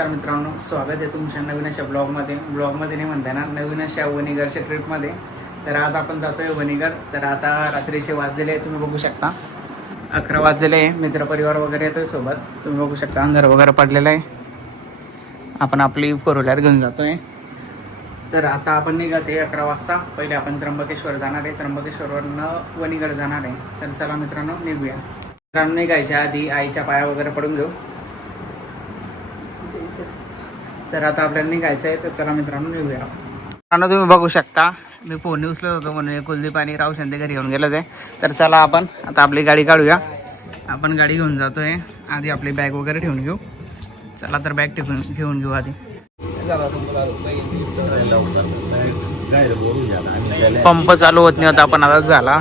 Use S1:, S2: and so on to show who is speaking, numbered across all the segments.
S1: नमस्कार मित्रांनो स्वागत आहे तुमच्या नवीन अशा ब्लॉगमध्ये. ब्लॉगमध्ये नाही म्हणता ना नवीन अशा वणीगरच्या ट्रिपमध्ये. तर आज आपण जातोय वणीगड तर आता रात्रीचे वाजलेले आहे तुम्ही बघू शकता. अकरा वाजलेले आहे मित्रपरिवार वगैरे येतोय सोबत. तुम्ही बघू शकता अंधार वगैरे पडलेला आहे. आपण आपली फोर व्हीलर घेऊन जातोय. तर आता आपण निघत आहे अकरा वाजता. पहिले आपण त्र्यंबकेश्वर जाणार आहे. त्र्यंबकेश्वरवरनं वणीगड जाणार आहे. तर चला मित्रांनो निघूया. मित्रांनो निघायच्या आधी आईच्या पाया वगैरे पडून घेऊ. तर आता आपल्याला निघायचं आहे तर चला मित्रांनो निघूया. मित्रांनो तुम्ही बघू शकता मी फोन उचलत होतो म्हणून कुलदीप आणि राव शिंदे घरी घेऊन गेलो ते तर चला आपण आता आपली गाडी काढूया. आपण गाडी घेऊन जातोय. आधी आपली बॅग वगैरे ठेवून घेऊ. चला तर बॅग टिकून घेऊन घेऊ आधी. पंप चालू होत नाही होता पण आता झाला.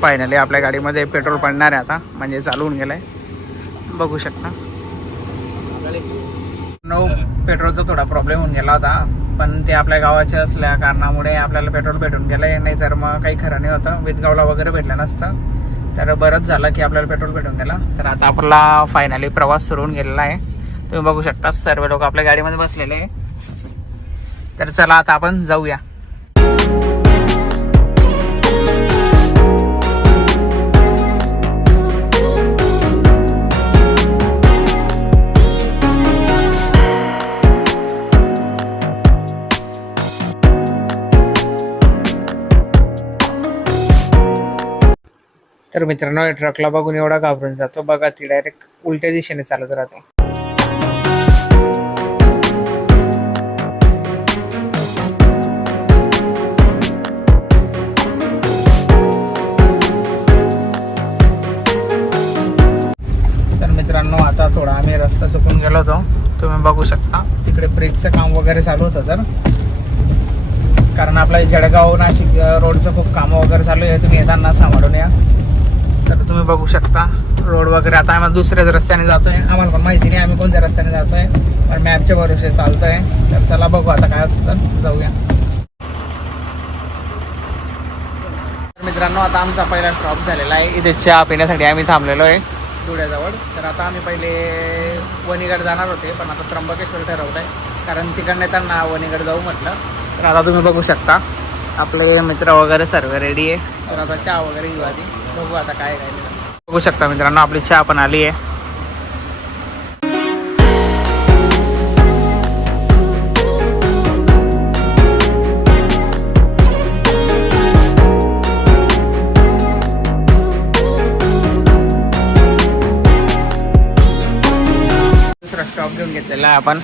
S1: फायनली आपल्या गाडीमध्ये पेट्रोल पडणार आहे आता म्हणजे चालू होऊन गेलाय. बघू शकता. नऊ पेट्रोलचा थोडा प्रॉब्लेम होऊन गेला होता. पण ते आपल्या गावाचे असल्या कारणामुळे आपल्याला पेट्रोल भेटून गेलंय. नाही तर मग काही खरं नाही होतं. विदगावला वगैरे भेटलं नसतं. तर बरंच झालं की आपल्याला पेट्रोल भेटून गेलं. तर आता आपला फायनली प्रवास सुरू होऊन गेलेला आहे. तुम्ही बघू शकता सर्व लोक आपल्या गाडीमध्ये बसलेले आहे. तर चला आता आपण जाऊया. तर मित्रांनो ट्रकला बघून एवढा घाबरून जातो. बघा ती डायरेक्ट उलट्या दिशेने चालत राहते. तर मित्रांनो आता थोडा आम्ही रस्ता चुकून गेलो होतो. तुम्ही बघू शकता तिकडे ब्रेकचं काम वगैरे चालू होतं तर. कारण आपलं जळगाव नाशिक रोडचं खूप कामं वगैरे चालू आहे तुम्ही येताना सांभाळून या. तर तुम्ही बघू शकता रोड वगैरे. आता आम्हाला दुसऱ्याच रस्त्याने जातो आहे आम्हाला पण माहिती नाही आम्ही कोणत्या रस्त्याने जातो आहे पण मॅपच्या भरोसे चालतोय. तर चला बघू आता काय होतं. तर जाऊया. मित्रांनो आता आमचा पहिला स्टॉप झालेला आहे. इथे चहा पिण्यासाठी आम्ही थांबलेलो आहे धुळ्याजवळ. तर आता आम्ही पहिले वणीगड जाणार होते पण आता त्र्यंबकेश्वर ठरवलं आहे कारण तिकडनं येताना वणीगड जाऊ म्हटलं. तर आता तुम्ही बघू शकता. आपले मित्र वगैरे सर्व रेडी आहे. तर आता चहा वगैरे घेऊ आधी. बघू आता काय काय बघू शकता मित्रांनो आपली चहा पण आली आहे. दुसरा स्टॉप घेऊन घेतलेला आहे आपण.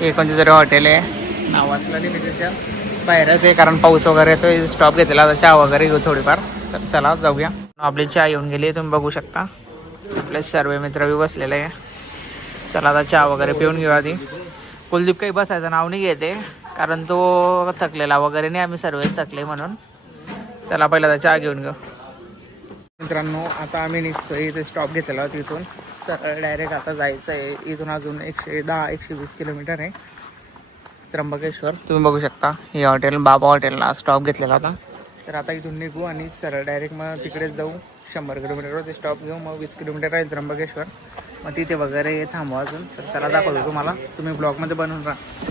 S1: हे कोणतं तरी हॉटेल आहे. नाव वाचलं नाही त्याच्या बाहेरच आहे कारण पाऊस वगैरे येतो स्टॉप घेतला आता चहा वगैरे घेऊ थोडीफार. तर चला जाऊया. आपली चहा येऊन गेली तुम्ही बघू शकता. आपले सर्व मित्र बी बसलेले आहे. चला आता चहा वगैरे पिऊन घेऊ आधी. कुलदीप काही बसायचं नाव नाही घेते कारण तो थकलेला वगैरे नाही आम्ही सर्वच थकले म्हणून. चला पहिला आता चहा घेऊन घेऊ. मित्रांनो आता आम्ही निघतो इथे स्टॉप घेतला होता तिथून. तर डायरेक्ट आता जायचं आहे इथून अजून एकशे दहा एकशे वीस किलोमीटर आहे. त्र्यंबकेश्वर. तुम्ही बघू शकता हे हॉटेल बाबा हॉटेलला स्टॉप घेतलेला होता. तर आता इथून निघू आणि सरळ डायरेक्ट मग तिकडेच जाऊ. शंभर किलोमीटरवर ते स्टॉप घेऊ मग वीस किलोमीटर आहे त्र्यंबकेश्वर. मग तिथे वगैरे थांबू अजून. तर चला दाखवतो तुम्हाला. तुम्ही ब्लॉगमध्ये बनवून राहा.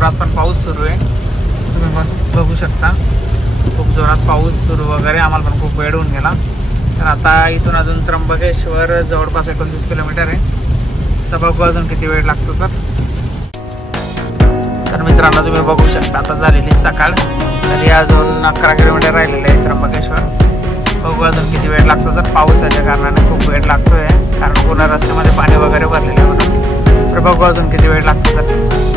S1: जोरात पण पाऊस सुरू आहे. तुम्ही बस बघू शकता. खूप जोरात पाऊस सुरू वगैरे आम्हाला पण खूप वेळ होऊन गेला. तर आता इथून अजून त्र्यंबकेश्वर जवळपास एकोणतीस किलोमीटर आहे. तर बघू अजून किती वेळ लागतो तर. तर मित्रांनो तुम्ही बघू शकता आता झालेली सकाळ. तरी अजून अकरा किलोमीटर राहिलेले आहे त्र्यंबकेश्वर. बघू अजून किती वेळ लागतो तर. पावसाच्या कारणाने खूप वेळ लागतोय. कारण पूर्ण रस्त्यामध्ये पाणी वगैरे भरलेलं आहे म्हणून. तर बघू अजून किती वेळ लागतो तर.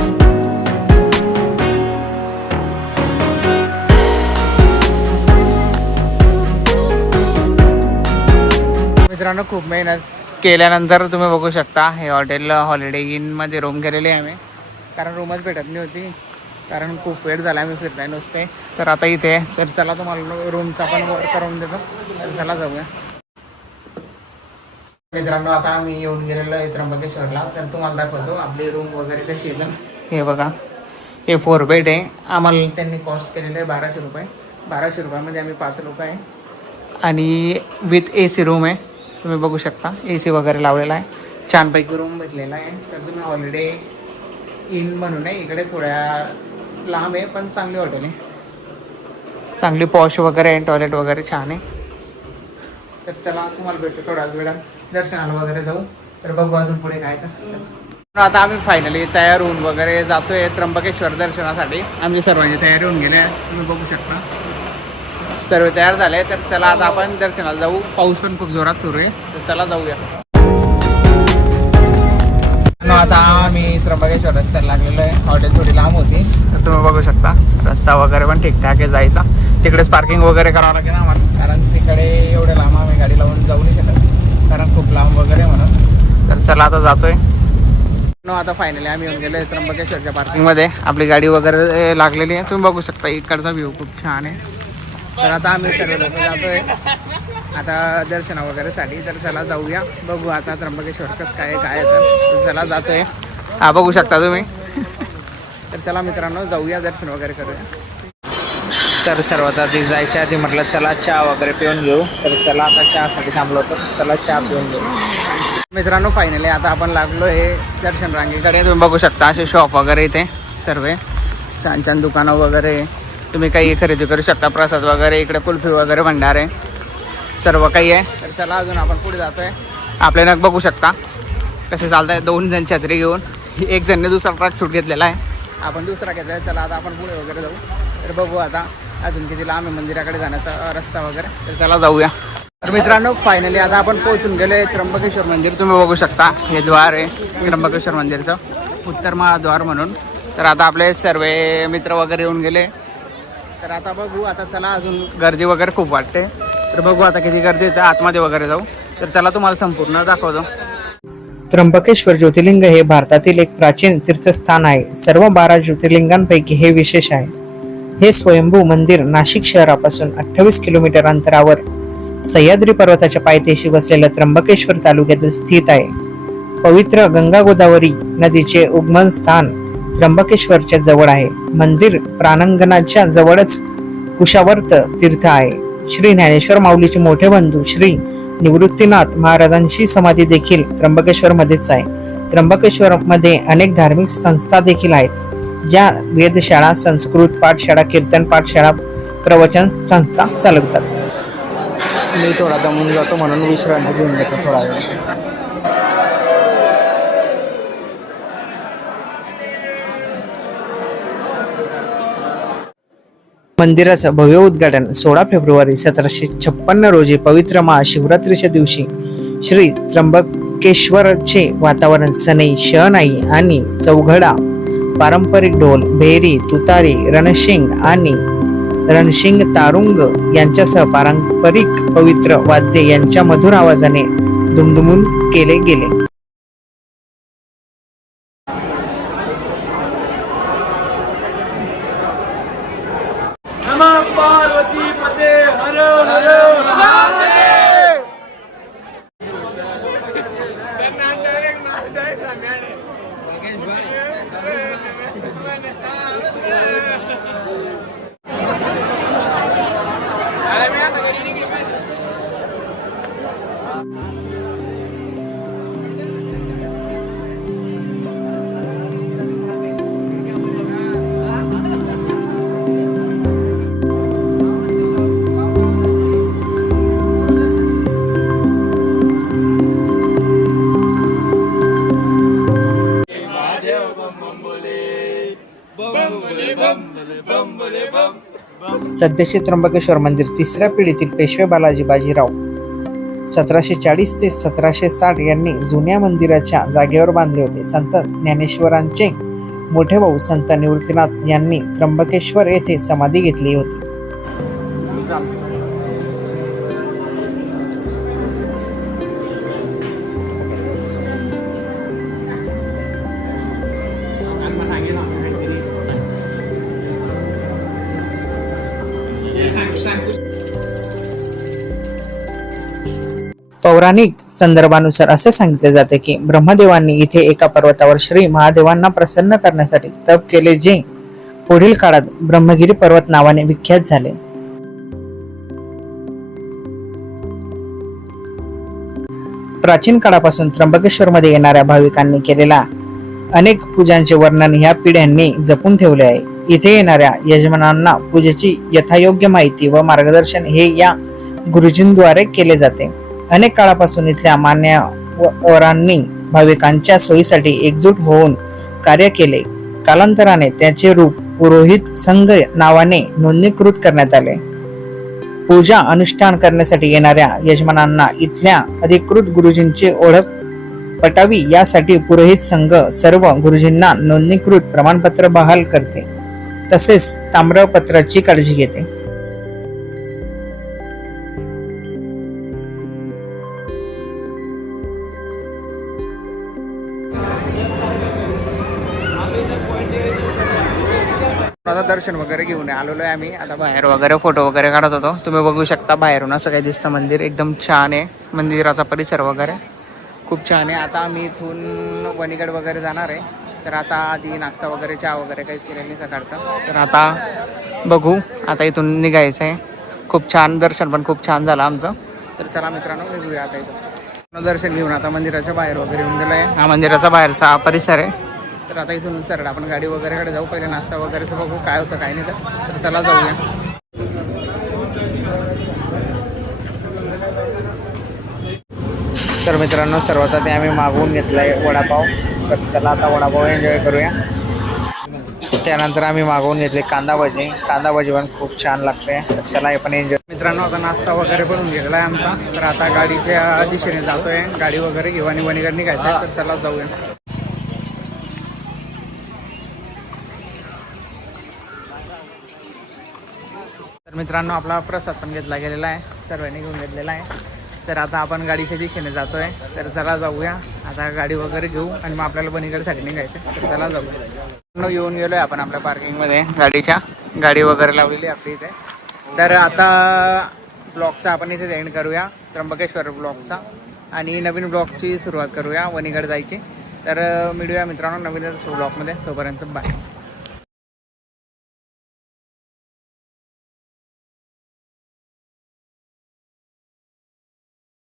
S1: मित्रांनो खूप मेहनत केल्यानंतर तुम्ही बघू शकता हे हॉटेल हॉलिडे इनमध्ये रूम केलेली आहे आम्ही. कारण रूमच भेटत नाही होती कारण खूप वेळ झाला मी फिरताय नुसते. तर आता इथे सर चला तुम्हाला रूमचा पण वर करून देतो. तर चला जाऊया. मित्रांनो आता आम्ही येऊन गेलेलो आहे त्र्यंबकेश्वरला. तर तुम्हाला दाखवतो आपली रूम वगैरे कशी आहे हे बघा. हे फोर बेड आहे. आम्हाला त्यांनी कॉस्ट केलेलं आहे बाराशे रुपये. बाराशे रुपयामध्ये आम्ही पाच लोक आहे. आणि विथ ए सी रूम आहे. तुम्ही बघू शकता. ए सी वगैरे लावलेला आहे. छानपैकी रूम भेटलेला आहे. तर तुम्ही हॉलिडे इन म्हणून आहे इकडे थोड्या लांब आहे पण चांगली हॉटेल आहे. चांगली पॉश वगैरे आहे टॉयलेट वगैरे छान आहे. तर चला तुम्हाला भेटतो थोड्याच वेळात. दर्शनाला वगैरे जाऊ. तर बघू अजून पुढे काय तर. आता आम्ही फायनली तयार होऊन वगैरे जातोय त्र्यंबकेश्वर दर्शनासाठी. आमची सर्वांची तयारी होऊन गेली आहे. तुम्ही बघू शकता. सर्व तयार झाले तर चला आता आपण दर्शनाला जाऊ. पाऊस पण खूप जोरात सुरू आहे. तर चला जाऊया. न आता आम्ही त्र्यंबकेश्वर रस्त्याला लागलेलो आहे. हॉटेल थोडी लांब होती. तर तुम्ही बघू शकता रस्ता वगैरे पण ठीकठाक आहे जायचा. तिकडेच पार्किंग वगैरे करावं लागेल आम्हाला. कारण तिकडे एवढे लांब आम्ही गाडी लावून जाऊ नाही शकत. कारण खूप लांब वगैरे म्हणून. तर चला आता जातोय. न आता फायनली आम्ही येऊन गेलो त्र्यंबकेश्वरच्या पार्किंगमध्ये आपली गाडी वगैरे लागलेली आहे. तुम्ही बघू शकता इकडचा व्ह्यू खूप छान आहे. तर आता आम्ही सर्व लोक जातोय. आता दर्शना वगैरेसाठी तर चला जाऊया. बघू आता त्र्यंबकेश्वर कसं काय काय तर. चला जातोय. हा बघू शकता तुम्ही. तर चला मित्रांनो जाऊया दर्शन वगैरे करूया. तर सर्वात आधी जायच्या आधी म्हटलं चला चहा वगैरे पिऊन घेऊ. तर चला आता चहासाठी थांबलो तर चला चहा पिऊन घेऊ. मित्रांनो फायनली आता आपण लागलो आहे दर्शन रांगेकडे तुम्ही बघू शकता असे शॉप वगैरे इथे सर्व. छान छान दुकानं वगैरे. तुम्ही काही खरेदी करू शकता. प्रसाद वगैरे इकडे कुल्फी वगैरे भंडार आहे. सर्व काही आहे. तर चला अजून आपण पुढे जातोय. आपले नग बघू शकता. कसे चालत आहे दोन जण छत्री घेऊन. एक जणने दुसरा ट्रक सूट घेतलेला आहे. आपण दुसरा घेतला चला आता आपण पुढे वगैरे जाऊ. तर बघू आता अजून किती लांब आहे मंदिराकडे जाण्याचा रस्ता वगैरे. तर चला जाऊया. तर मित्रांनो फायनली आता आपण पोहोचून गेलो त्र्यंबकेश्वर मंदिर. तुम्ही बघू शकता हे द्वार आहे त्र्यंबकेश्वर मंदिरचं. उत्तर महाद्वार म्हणून. तर आता आपले सर्व मित्र वगैरे येऊन गेले. तर आता बघू आता चला अजून गर्दी वगैरे खूप वाटते. तर बघू आता किती गर्दी येते आतमध्ये वगैरे जाऊ. तर चला तुम्हाला संपूर्ण दाखवतो.
S2: त्र्यंबकेश्वर ज्योतिर्लिंग हे भारतातील एक प्राचीन तीर्थस्थान आहे. सर्व बारा ज्योतिर्लिंगांपैकी हे विशेष आहे. हे स्वयंभू मंदिर नाशिक शहरापासून अठ्ठावीस किलोमीटर अंतरावर सह्याद्री पर्वताच्या पायथ्याशी वसलेल्या त्र्यंबकेश्वर तालुक्यात स्थित आहे. पवित्र गंगा गोदावरी नदीचे उगमन स्थान त्र्यंबकेश्वरच्या जवळ आहे. मंदिर प्राणांगणाच्या जवळच कुशावर्त तीर्थ आहे. श्री ज्ञानेश्वर माऊलीचे मोठे बंधू श्री निवृत्तीनाथ महाराजांची समाधी देखील त्र्यंबकेश्वर मध्येच आहे. त्र्यंबकेश्वर मध्ये अनेक धार्मिक संस्था देखील आहेत ज्या वेधशाळा संस्कृत पाठशाळा कीर्तन पाठशाळा प्रवचन संस्था चालवतात.
S1: मी थोडा दमून जातो म्हणून विश्रांती घेऊन घेतो थोडा वेळ.
S2: मंदिराचं भव्य उद्घाटन सोळा फेब्रुवारी सतराशे छप्पन्न रोजी पवित्र महाशिवरात्रीच्या दिवशी श्री त्र्यंबकेश्वरचे वातावरण सनई शहनाई आणि चौघडा पारंपरिक ढोल भेरी तुतारी रणशिंग आणि रणशिंग तारुंग यांच्यासह पारंपरिक पवित्र वाद्य यांच्या मधुर आवाजाने दुमदुमून केले गेले. ¡Pati, pate! सध्याचे त्र्यंबकेश्वर मंदिर तिसऱ्या पिढीतील पेशवे बालाजी बाजीराव. सतराशे चाळीस ते सतराशे साठ यांनी जुन्या मंदिराच्या जागेवर बांधले होते. संत ज्ञानेश्वरांचे मोठे भाऊ संत निवृत्तीनाथ यांनी त्र्यंबकेश्वर येथे समाधी घेतली होती. पौराणिक संदर्भानुसार असे सांगितले जाते की ब्रह्मदेवांनी इथे एका पर्वतावर श्री महादेवांना प्रसन्न करण्यासाठी तप केले जे पुढील काळात ब्रह्मगिरी पर्वत नावाने विख्यात झाले. प्राचीन काळापासून त्र्यंबकेश्वरमध्ये येणाऱ्या भाविकांनी केलेला अनेक पूजांचे वर्णन ह्या पिढ्यांनी जपून ठेवले आहे. इथे येणाऱ्या यजमानांना पूजेची यथायोग्य माहिती व मार्गदर्शन हे या गुरुजींद्वारे केले जाते. अनेक काळापासून इथल्या मान्यवरांनी भाविकांच्या सोयीसाठी एकजूट होऊन कार्य केले. कालांतराने त्याचे रूप पुरोहित संघ नावाने नोंदणीकृत करण्यात आले. पूजा अनुष्ठान करण्यासाठी येणाऱ्या यजमानांना इथल्या अधिकृत गुरुजींची ओळख पटावी यासाठी पुरोहित संघ सर्व गुरुजींना नोंदणीकृत प्रमाणपत्र बहाल करते. तसेच ताम्रपत्राची काळजी घेते.
S1: आता दर्शन वगैरे घेऊन आलेलो आहे आम्ही. आता बाहेर वगैरे फोटो वगैरे काढत होतो. तुम्ही बघू शकता बाहेरून असं काही दिसतं मंदिर. एकदम छान आहे मंदिराचा परिसर वगैरे. खूप छान आहे. आता आम्ही इथून वणीगड वगैरे जाणार आहे. तर आता आधी नाश्ता वगैरे चहा वगैरे काहीच केलं नाही सकाळचं. तर आता बघू. आता इथून निघायचं आहे खूप छान दर्शन पण खूप छान झालं आमचं. तर चला मित्रांनो निघूया आता इथून दर्शन घेऊन आता मंदिराच्या बाहेर वगैरे येऊन गेलं आहे हा मंदिराचा बाहेरचा हा परिसर आहे. तर आता इथून सरळ आपण गाडी वगैरेकडे जाऊ. पहिले नाश्ता वगैरेचं बघू काय होतं काय नाही तर. चला जाऊया. तर मित्रांनो सर्वात आधी आम्ही मागवून घेतलाय वडापाव. तर चला आता वडापाव एन्जॉय करूया. त्यानंतर आम्ही मागवून घेतले कांदा भजी. कांदा भजी पण खूप छान लागते. तर चला हे पण एन्जॉय मित्रांनो आता नाश्ता वगैरे बनवून घेतला आहे आमचा. तर आता गाडीच्या दिशेने जातोय. गाडी वगैरे घेऊन आणि वणीकडे निघायचं तर चला जाऊया. मित्रांनो आपला प्रसाद पण घेतला गेलेला आहे. सर्वांनी घेऊन घेतलेला आहे. तर आता आपण गाडीच्या दिशेने जातो आहे तर चला जाऊया. आता गाडी वगैरे घेऊ आणि मग आपल्याला बनीकडसाठी निघायचं आहे. तर चला जाऊया. येऊन येऊन आहे आपण आपल्या पार्किंगमध्ये गाडीच्या. गाडी वगैरे लावलेली आपली इथे. तर आता ब्लॉगचा आपण इथे एंड करूया. त्र्यंबकेश्वर ब्लॉगचा आणि नवीन ब्लॉगची सुरुवात करूया. वणीगड जायची. तर मिळूया मित्रांनो नवीनच ब्लॉगमध्ये तोपर्यंत बाय